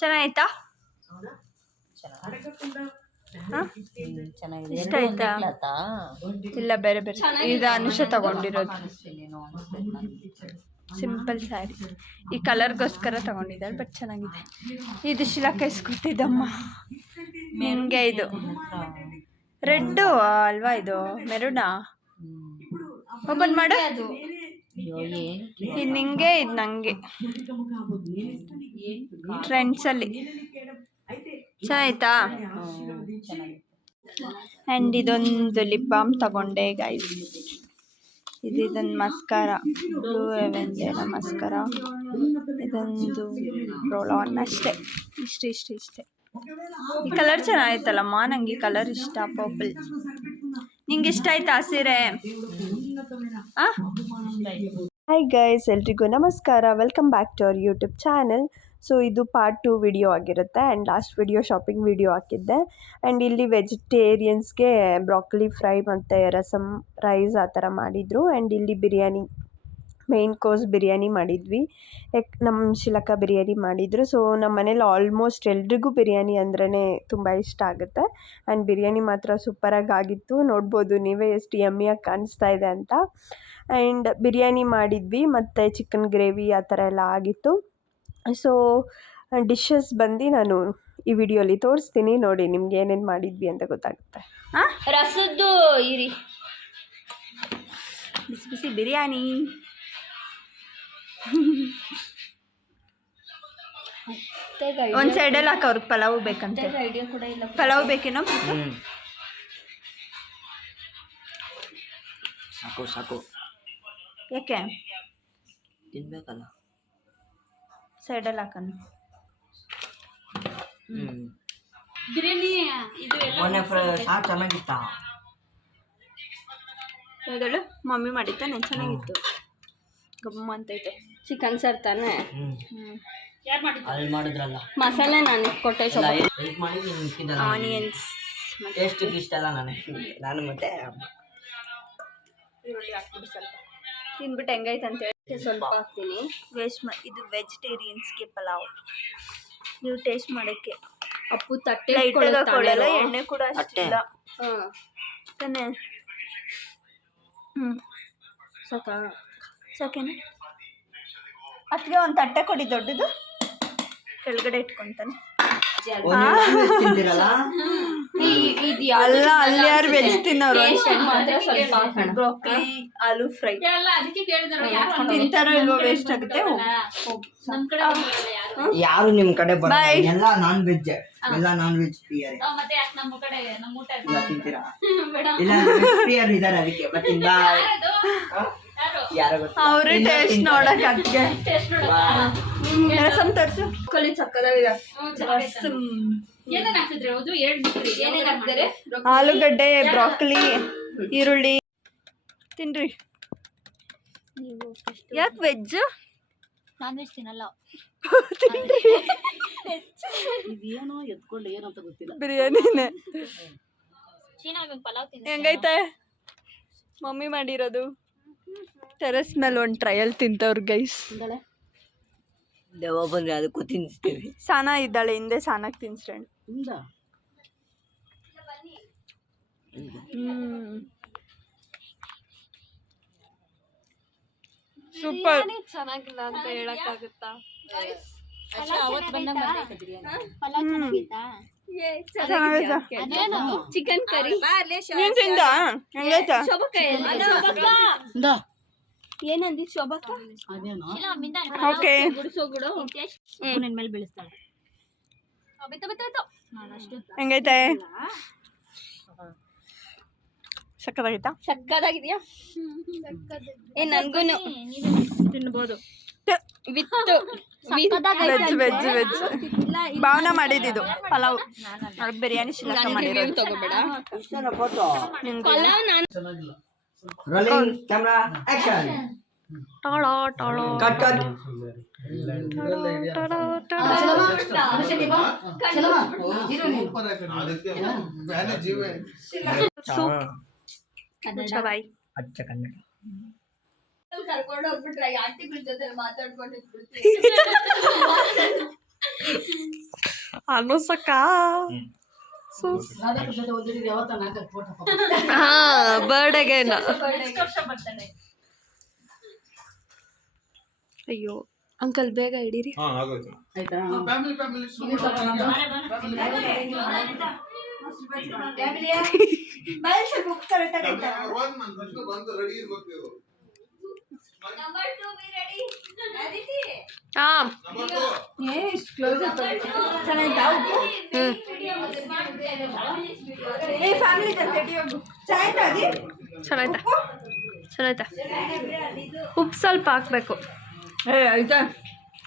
ಚೆನ್ನಾಯ್ತಾ? ಇಷ್ಟ ಆಯ್ತಾ? ಇಲ್ಲ ಬೇರೆ ಬೇರೆ. ಇದು ಅನುಷ ತಗೊಂಡಿರೋದು ಸಿಂಪಲ್ ಸ್ಯಾರಿ. ಈ ಕಲರ್ಗೋಸ್ಕರ ತಗೊಂಡಿದ್ದಾಳೆ, ಬಟ್ ಚೆನ್ನಾಗಿದೆ. ಇದು ಶಿಲಕ ಇಸ್ಕೊಟ್ಟಿದ್ದಮ್ಮ ನಿಂಗೆ. ಇದು ರೆಡ್ಡು ಅಲ್ವಾ? ಇದು ಮೆರೂನಾ? ಓಪನ್ ಮಾಡು. ಇದು ನಿಂಗೆ, ಇದು ನಂಗೆ. ಟ್ರೆಂಡ್ಸಲ್ಲಿ ಚೆನ್ನಾಯ್ತಾ? ಆ್ಯಂಡ್ ಇದೊಂದು ಲಿಪ್ ಬಾಮ್ ತಗೊಂಡೆ ಗೈಸ್. ಇದೊಂದು ಮಸ್ಕಾರ, ಬ್ಲೂ ಎವೆಂಜರ್ ಮಸ್ಕಾರ. ಇದೊಂದು ರೋಲ್ ಆನ್ ಅಷ್ಟೇ. ಇಷ್ಟೇ. ಈ ಕಲರ್ ಚೆನ್ನಾಗಿತ್ತಲ್ಲಮ್ಮ, ನಂಗೆ ಈ ಕಲರ್ ಇಷ್ಟ, ಪರ್ಪಲ್. ನಿಂಗೆ ಇಷ್ಟ ಆಯ್ತಾ ಸೀರೆ? ಹಾಯ್ ಗೈಸ್, ಎಲ್ರಿಗೂ ನಮಸ್ಕಾರ. Welcome back to our YouTube channel. So ಇದು ಪಾರ್ಟ್ 2 ವಿಡಿಯೋ ಆಗಿರುತ್ತೆ. And last video shopping video ಹಾಕಿದ್ದೆ. ಆ್ಯಂಡ್ ಇಲ್ಲಿ ವೆಜಿಟೇರಿಯನ್ಸ್ಗೆ ಬ್ರಾಕೊಲಿ ಫ್ರೈ ಮತ್ತು ರಸಮ್ ರೈಸ್ ಆ ಥರ ಮಾಡಿದರು. ಆ್ಯಂಡ್ ಇಲ್ಲಿ ಬಿರಿಯಾನಿ, ಮೇನ್ ಕೋರ್ಸ್ ಬಿರಿಯಾನಿ ಮಾಡಿದ್ವಿ. ನಮ್ಮ ಶಿಲಕ ಬಿರಿಯಾನಿ ಮಾಡಿದರು. ಸೊ ನಮ್ಮ ಮನೇಲಿ ಆಲ್ಮೋಸ್ಟ್ ಎಲ್ರಿಗೂ ಬಿರಿಯಾನಿ ಅಂದ್ರೇ ತುಂಬ ಇಷ್ಟ ಆಗುತ್ತೆ. ಆ್ಯಂಡ್ ಬಿರಿಯಾನಿ ಮಾತ್ರ ಸೂಪರಾಗಿ ಆಗಿತ್ತು. ನೋಡ್ಬೋದು ನೀವೇ ಎಷ್ಟು ಯಮ್ಮಿಯಾಗಿ ಕಾಣಿಸ್ತಾ ಇದೆ ಅಂತ. ಆ್ಯಂಡ್ ಬಿರಿಯಾನಿ ಮಾಡಿದ್ವಿ ಮತ್ತು ಚಿಕನ್ ಗ್ರೇವಿ ಆ ಥರ ಎಲ್ಲ ಆಗಿತ್ತು. ಸೊ ಡಿಶಸ್ ಬಂದು ನಾನು ಈ ವಿಡಿಯೋಲಿ ತೋರಿಸ್ತೀನಿ, ನೋಡಿ ನಿಮ್ಗೆ ಏನೇನು ಮಾಡಿದ್ವಿ ಅಂತ ಗೊತ್ತಾಗುತ್ತೆ. ರಸದ್ದು ಇರಿ ಬಿಸಿ ಬಿರಿಯಾನಿ. ಒಂದು ಸೈಡಲ್ಲಿ ಹಾಕ, ಅವ್ರಿಗೆ ಪಲಾವ್ ಬೇಕಂತೆ. ಪಲಾವ್ ಬೇಕೇನೋ? ಸಾಕು ಯಾಕೆ ತಿನ್ಬೇಕಲ್ಲ? ಸೈಡಲ್ಲಿ ಹಾಕೋಣ. ಬಿರಿಯಾನಿ ಇದು ಮೊನ್ನೆ ಸಾರು ಚೆನ್ನಾಗಿತ್ತ. ಹೇಳು, ಮಮ್ಮಿ ಮಾಡಿತ್ತ ನಾನು ಚೆನ್ನಾಗಿತ್ತು. ಗಮ್ಮ ಅಂತೈತೆ. ಚಿಕನ್ ಸಾರು ತಾನೆ? ಯಾರು ಮಾಡಿದ್ರು? ಅಲ್ಲಿ ಮಾಡಿದ್ರಲ್ಲ ಮಸಾಲೆ ನಾನು ಕೊಟ್ಟೆ. ಆನಿಯನ್ಸ್ ಎಷ್ಟು ಇಷ್ಟ ಅಲ್ಲ ನಾನು ಮತ್ತೆ ಈರುಳ್ಳಿ ಹಾಕ್ಬಿಟ್ಟು ಸ್ವಲ್ಪ ತಿನ್ಬಿಟ್ಟು ಹೆಂಗೈತೆ ಅಂತೇಳಿ ಸ್ವಲ್ಪ ಹಾಕ್ತೀನಿ. ಇದು ವೆಜಿಟೇರಿಯನ್ಸ್ಗೆ ಪಲಾವ್. ನೀವು ಟೇಸ್ಟ್ ಮಾಡೋಕ್ಕೆ ಅಪ್ಪು ತಟ್ಟೆ ಕೊಡಲ್ಲ, ಎಣ್ಣೆ ಕೂಡ ಅಷ್ಟಿಲ್ಲ ತಾನೆ. ಸಾಕೇನೆ? ಅದಕ್ಕೆ ಒಂದು ತಟ್ಟೆ ಕೊಡಿ ದೊಡ್ಡದು, ಕೆಳಗಡೆ ಇಟ್ಕೊತಾನೆ. ಅಲ್ಲ, ಅಲ್ಲಿ ಯಾರು ವೆಜ್ ತಿನ್ನೋರು? ಬ್ರೋಕೊಲಿ ಆಲೂ ಫ್ರೈ ತಿಂತಾರೋ ಇಲ್ವೋ, ವೇಸ್ಟ್ ಆಗುತ್ತೆ. ಯಾರು ನಿಮ್ ಕಡೆ ಎಲ್ಲ ನಾನ್ ವೆಜ್, ಎಲ್ಲ ನಾನ್ ವೆಜ್ ಪ್ರಿಯರೇ. ತಿಂತೀರಾ? ಇಲ್ಲ ಪ್ರಿಯರ್ ಇದಾರೆ, ಅದಕ್ಕೆ ಬರ್ತೀನಿ. ಬಾಯ್. ಅವ್ರು ಟೇಸ್ಟ್ ನೋಡಕ್ ಅದಕ್ಕೆ ರಸಮ್ ತರ್ಸು. ಕೊಲಿ ಚಕ್ಕದಾಗಿದೆ. ಆಲೂಗಡ್ಡೆ, ಬ್ರಾಕೊಲಿ, ಈರುಳ್ಳಿ ತಿನ್ರಿ. ಯಾಕೆ ವೆಜ್? ನಾನ್ ವೆಜ್ ತಿನ್ನಲ್ಲ. ಬಿರಿಯಾನಿನೇ. ಪಲಾವ್ ತಿನ್ನ. ಹೆಂಗೈತೆ ಮಮ್ಮಿ ಮಾಡಿರೋದು? ಟೆರೆಸ್ ಮೇಲೆ ಒಂದು ಟ್ರಯಲ್ ತಿಂತವ್ರು ಗೈಸ್. ದೆವ್ವ ಬಂದ್ರೆ ಅದಕ್ಕೂ ತಿನ್ನಿಸ್ತೀವಿ. ಸಾನ ಇದ್ದಾಳೆ ಹಿಂದೆ, ಸಾನಾಗ ತಿನ್ಸ್ಕೊಂಡು. ಸೂಪರ್. ಚೆನ್ನಾಗಿಲ್ಲ ಅಂತ ಹೇಳಕ್ಕಾಗುತ್ತಾ? ಚಿಕನ್ ಕರಿ ನೀನ್ ತಿಂದ? ಹೆಂಗೈತ? ಏನಂದಿ ಶೋಭಕ್ಕ? ಓಕೆ. ನಿನ್ ಮೇಲೆ ಬೀಳಿಸ್ತಾಳೆ. ಹೆಂಗೈತೆ? ಸಕ್ಕತ್ತಾಗಿತ್ತಾ? ಸಕ್ಕದಾಗಿದ್ಯಾ? ನನ್ಗೂನು ತಿನ್ಬೋದು. ವೆಜ್ ಭಾವನಾ ಮಾಡಿದ್ದು ಪಲಾವ್. ಬಿರಿಯಾನಿ ಶಿಲಕ ಮಾಡಿರೋದು. ತಗೋಬೇಡ. Rolling camera action. Cut cut. Bye. ಅಚ್ಚ ಕನ್ನಡ. ಕರ್ಕೊಂಡು ಹೋಗ್ಬಿಟ್ರೆ ಆಂಟಿಗಳ ಜೊತೆ ಮಾತಾಡ್ಕೊಂಡು ಅನುಸಕ ಹಾ ಬರ್ಡೇಗೇನ ಅಯ್ಯೋ ಅಂಕಲ್ ಬೇಗ ಹಿಡೀರಿ ಚೆನ್ನಾಯ್ತಾ ಉಪ್ಪು ಸ್ವಲ್ಪ ಹಾಕ್ಬೇಕು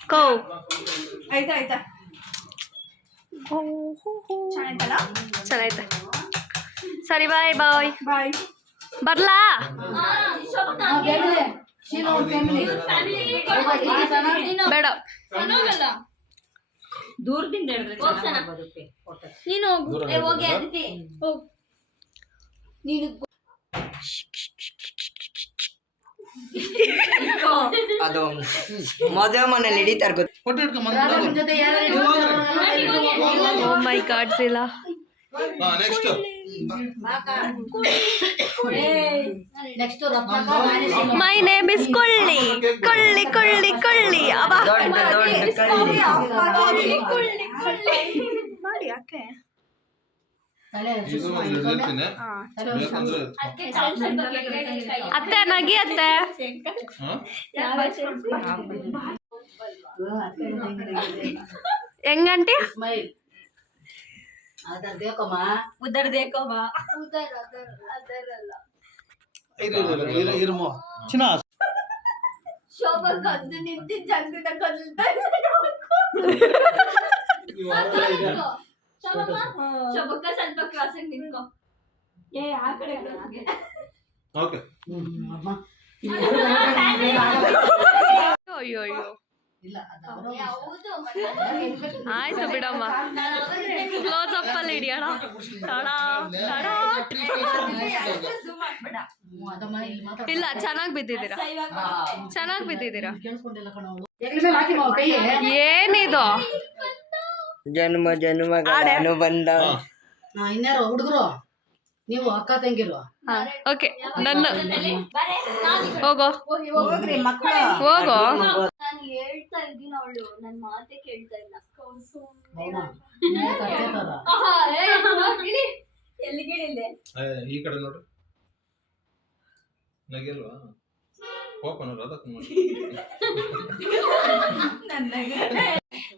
ಕೌ ಚೆನ್ನಾಯ್ತಾ ಸರಿ ಬಾಯ್ ಬಾಯ್ ಬರ್ಲಾ ಬೇಡ ದೂರದಿಂದ ನೀನು ಹೋಗಿ ಅದಿತಿ ನೀನು ಅದು ಮದುವೆ ಮನೇಲಿ ಹಿಡಿತಾರೆ ಗೊತ್ತು. ಓ ಮೈ god Silva my name is ಕೊಳ್ಳಿ ಕೊಳ್ಳಿ ಕೊಳ್ಳಿ ಕೊಳ್ಳಿ ಅವ ಮಾಡಿ ಯಾಕೆ ಅತ್ತೆ ನಗಿ ಅತ್ತೆ ಹೆಂಗಂಟಿ उधर देखो माँ ಶೋಭಾ ಕದ್ದು ನಿಂತಿ ಜಂಗದ ಕದಲ್ತಾ ಶೋಭಕ್ಕ ಸ್ವಲ್ಪ ಕ್ರಾಸಿಂಗ್ ನಿಂತ್ಕೋ ಏ ಆ ಕಡೆ ಓಕೆ ಅಯ್ಯೋ ಅಯ್ಯೋ ಆಯ್ತು ಬಿಡಮ್ಮ ಕ್ಲೋಸ್ ಅಪ್ ಅಲ್ಲಿ ಹಿಡಿಯೋಣ ಇಲ್ಲ ಚೆನ್ನಾಗಿ ಬಿದ್ದಿದ್ದೀರಾ ಏನಿದು ಜನ್ಮ ಜನ್ಮಗಳ ಅನುಬಂಧ. ಇನ್ಯಾರು ಹುಡುಗರು ನೀವು ಅಕ್ಕ ತಂಗಿರು ಓಕೆ ನನ್ನ ಹೋಗೋ ಹೋಗೋ ನಾನು ಹೇಳ್ತಾ ಇದ್ದೀನಿ ಅವಳು ನನ್ನ ಮಾತೆ ಕೇಳ್ತಾ ಇಲ್ಲ ಎಲ್ಲಿಗಿಳಿಲೆ ಈ ಕಡೆ ನೋಡ್ರಿ ನಗಿಲ್ವಾ ಕೋಪ ನೋಡ್ರಿ ಅದಕ್ಕೆ ನೋಡಿ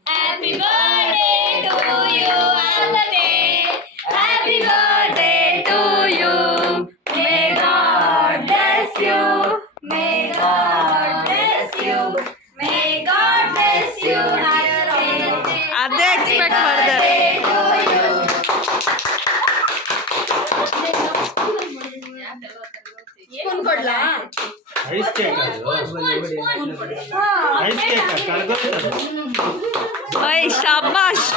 Happy birthday to you Anande Happy birthday to you May God bless you May God bless you May God bless you ಅದೇ ಎಕ್ಸ್ಪೆಕ್ಟ್ ಮಾಡಿದೆ ಸ್ಪೂನ್ ಕೊಡ್ಲಾ ಐಸ್ ಕೇಕ್ ಐಸ್ ಕೇಕ್ ಕಳ್ಗೊಳ್ತದೆ ಓಯ್ ಶಾಬಾಷ್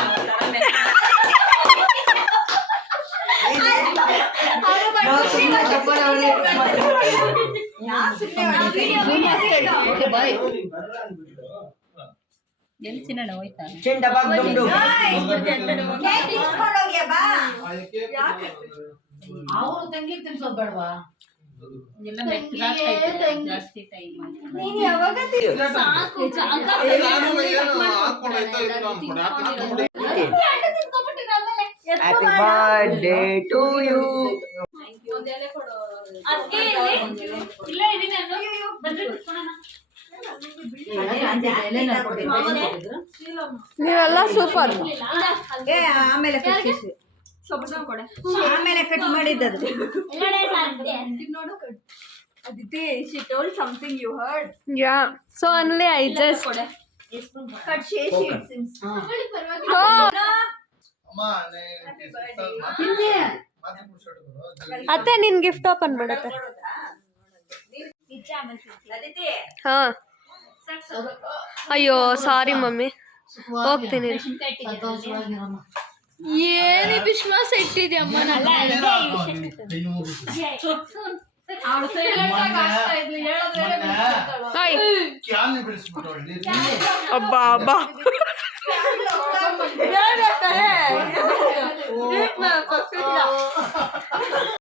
ಅವ್ರು ತಂಗಿ ತಿನ್ಸೋದ್ ಬೇಡವಾ ಹ್ಯಾಪಿ ಬರ್ಡೇ ಟು ಯು. ನೀವೆಲ್ಲ ಸೂಪರ್ ಆಮೇಲೆ ಆಮೇಲೆ ಕಟ್ ಮಾಡಿದ್ದದು Aditi, she told something you heard. Yeah, so only I just Cut shade seems. ಅತ್ತೆ ನಿನ್ ಗಿಫ್ಟ್ ಓಪನ್ ಮಾಡತ್ತೆ ಹಾ ಅಯ್ಯೋ ಸಾರಿ ಮಮ್ಮಿ ಹೋಗ್ತೀನಿ ಏನಿ ವಿಶ್ವಾಸ ಇಟ್ಟಿದ್ಯಾ ಅಮ್ಮ ಅಬ್ಬಾ ಅಬ್ಬಾ